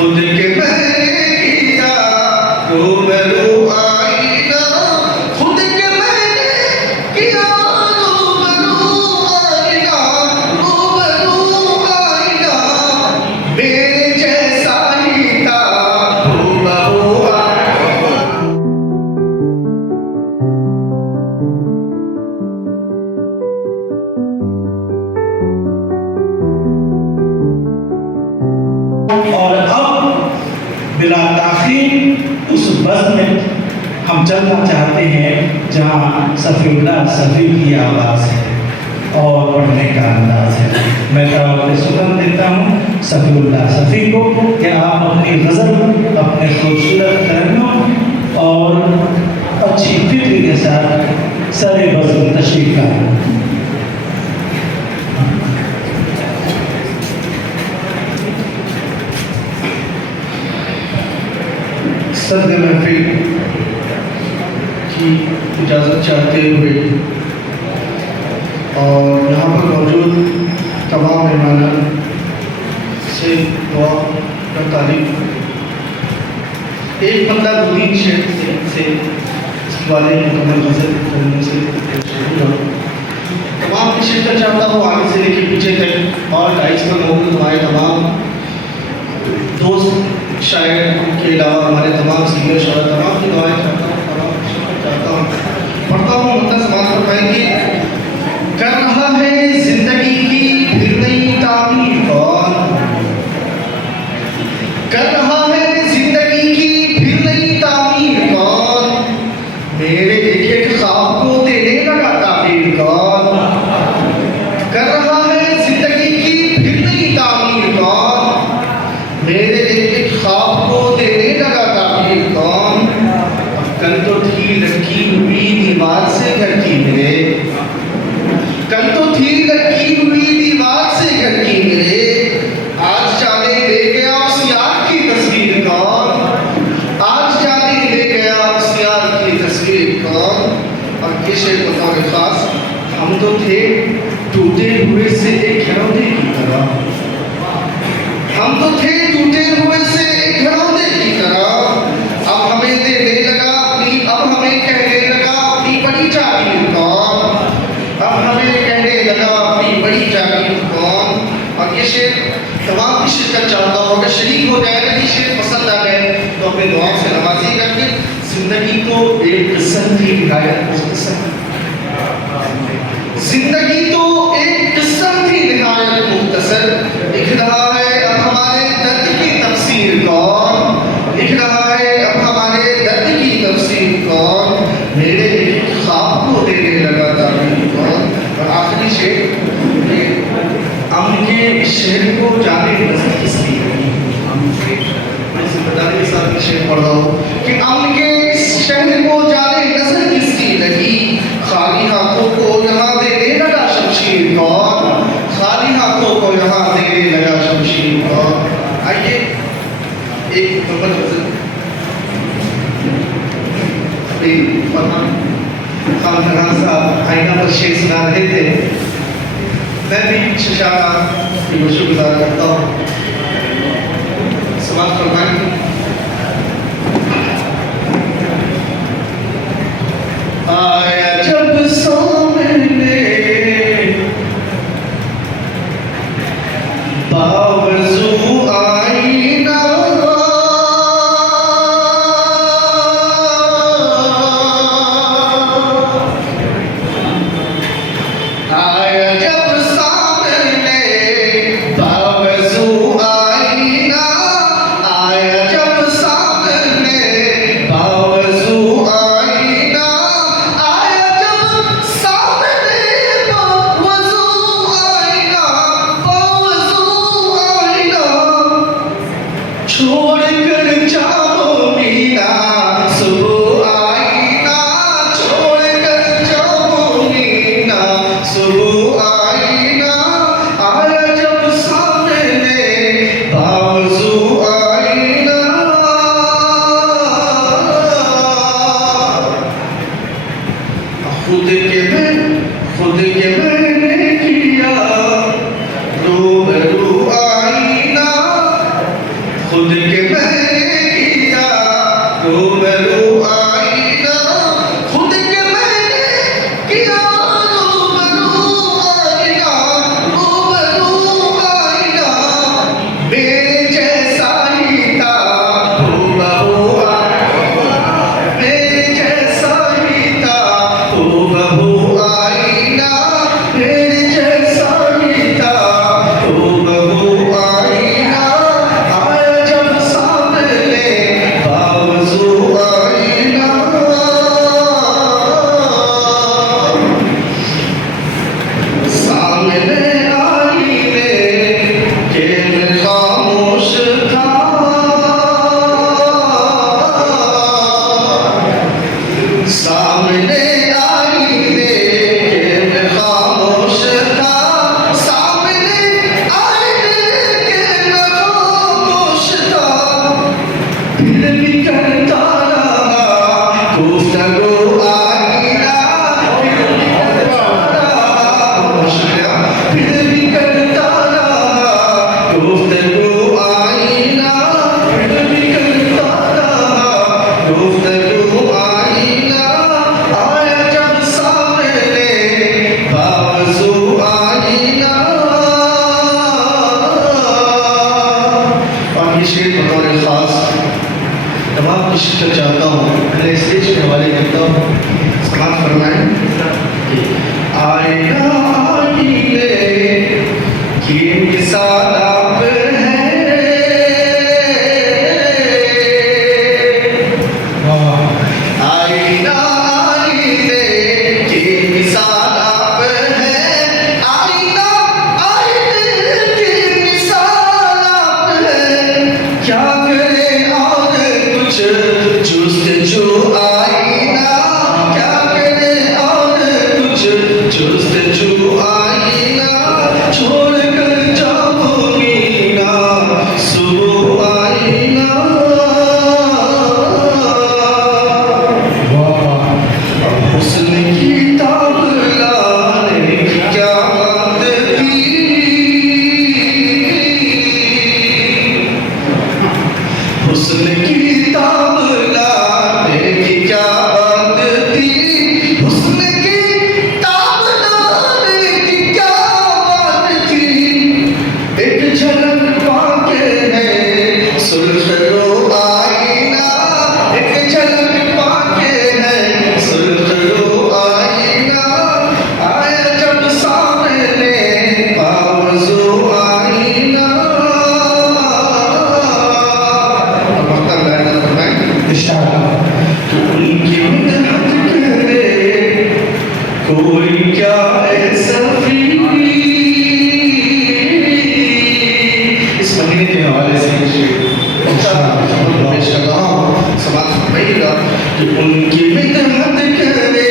खुद के मैंने किया रूबरू आईना, खुद के मैंने किया रूबरू आईना, रूबरू आईना, मेरे जैसा ही था रूबरू आईना। और अब बिला ताखीर उस बज़ में हम चलना चाहते हैं जहाँ सफ़ीउल्लाह सफ़ी की आवाज़ है और पढ़ने का अंदाज़ है। मैं दावत सुगम देता हूँ सफ़ीउल्लाह सफ़ी को कि आप अपनी गज़ल अपने खूबसूरत तरन्नुम और अच्छी फिक्र के साथ सरे बज़ल तशरीफ़ लाएं। सदर महफिल की इजाज़त चाहते हुए और यहाँ पर मौजूद तमाम मेहमान से दुआ का तारीफ एक बंदा दो तीन शेर से वाले मुकम्मल गज़ल करने से तमाम की शिरकत चाहता हूँ आगे से लेकर पीछे तक और डाइस पर मौजूद हमारे तमाम दोस्त शायर के अलावा हमारे तमाम सीनियर शायर तमाम की दुआएं चाहता हूँ पढ़ता हूँ मतलब समाज पर पाएंगे। कर रहा है जिंदगी की फिर नई तामीर कौन, कर रहा है जिंदगी की फिर नई तामीर कौन, मेरे एक एक ख्वाब को देने लगा ताबीर कौन, कर रहा है जिंदगी की फिर नई तामीर कौन, मेरे ख्वाब को देने लगा ताबीर कौन। कल तो थी लटकी हुई दीवार से घर की मेरे, कल तो थी लटकी हुई दीवार से घर की मेरे, आज जाने ले गया उस यार की तस्वीर कौन, आज जाने ले गया उस यार की तस्वीर कौन। और किसे बतौर खास हम तो थे टूटे हुए से एक घरौंदे की तरह, हम तो थे टूटे हुए से एक घरौंदे की तरह, अब हमें देने लगा अपनी, अब हमें कहने लगा अपनी बड़ी जागीर कौन, अब हमें कहने लगा अपनी बड़ी जागीर कौन। और ये शेर तमाम की शिरकत चाहता हूँ, अगर शरीक हो जाएगा कि शेर पसंद आ गए तो अपने दुआ से नवाजी करके। जिंदगी तो एक किस्म थी निहायत मुख्तसर, जिंदगी तो एक किस्म थी निहायत मुख्तसर, लिख रहा है अब हमारे दर्द की तफसीर कौन, लिख रहा है अब हमारे दर्द की तफसीर कौन, मेरे एक ख्वाब को देने लगा ताबीर कौन। और आखिरी शेर, अमन के इस शेर को जाने नजर किसकी लगी, मैं जिम्मेदारी के साथ ये शेर पढ़ रहा हूँ कि अमन के इस शहर को जाने नजर किसकी लगी, खाली हाथों को यहाँ देने लगा शमशीर कौन, खाली हाथों को यहाँ देने लगा शमशीर कौन। आइए एक मुकम्मल गज़ल फरमान खान फरहान साहब आईना पर शेर सुना रहे थे, मैं भी शशारा की शुक्रगुजार करता हूँ। समाज फरमाएंगे आया जब सामने बावजू आईना, आया जब सामने बावजू खुद के मैंने किया रूबरू आईना, खुद के मैंने किया रूबरू आईना, रूबरू आईना, मेरे जैसा ही था रूबरू आईना, मेरे जैसा ही था रूबरू आईना, मेरे जैसा ही था रूबरू आईना, आया जब सामने बावजू आईना, सामने आईने के मैं खामोश था, सामने आईने के मैं खामोश था, सामने आईने के मैं खामोश था, फिर भी करता रहा गुफ्तगू आईना, फिर भी करता रहा, फिर भी करता रहा गुफ्तगू आईना, फिर भी करता रहा गुफ्तगू आईना, आया जब सामने बावजू आईना। और ये शेर बतौर खास तमाम इश्क चाहता हूँ, मैं स्टेज के हवाले करता हूँ, समाप्त फरमाएं। आईना आईने की मिसाल आप हैं, आईना आईने की मिसाल आप हैं, आईना आईने की मिसाल आप हैं, क्या करे और कुछ जुस्तजू आईना, क्या करे और कुछ जुस्तजू आईना, छोड़ कर जाऊंगी ना सुबह आईना। अब हुस्न की ताब लाने की क्या बात थी, हुस्न की ताब लाने की क्या बात थी, हुस्न की ताब लाने की क्या बात थी, एक झलक पाके है सुल्फरो आईना, एक झलक पाके है सुल्फरो आईना, आया जब सामने बावजू आईना। मक्तब बैठना फरमाएं इंशाअल्लाह। तो उनकी मिन्नत करे कोई क्या ऐसा भी, इस महीने के हवाले से इंशाअल्लाह पेश कर रहा हूँ, समाप्त फरमाइएगा कि उनकी मिन्नत करे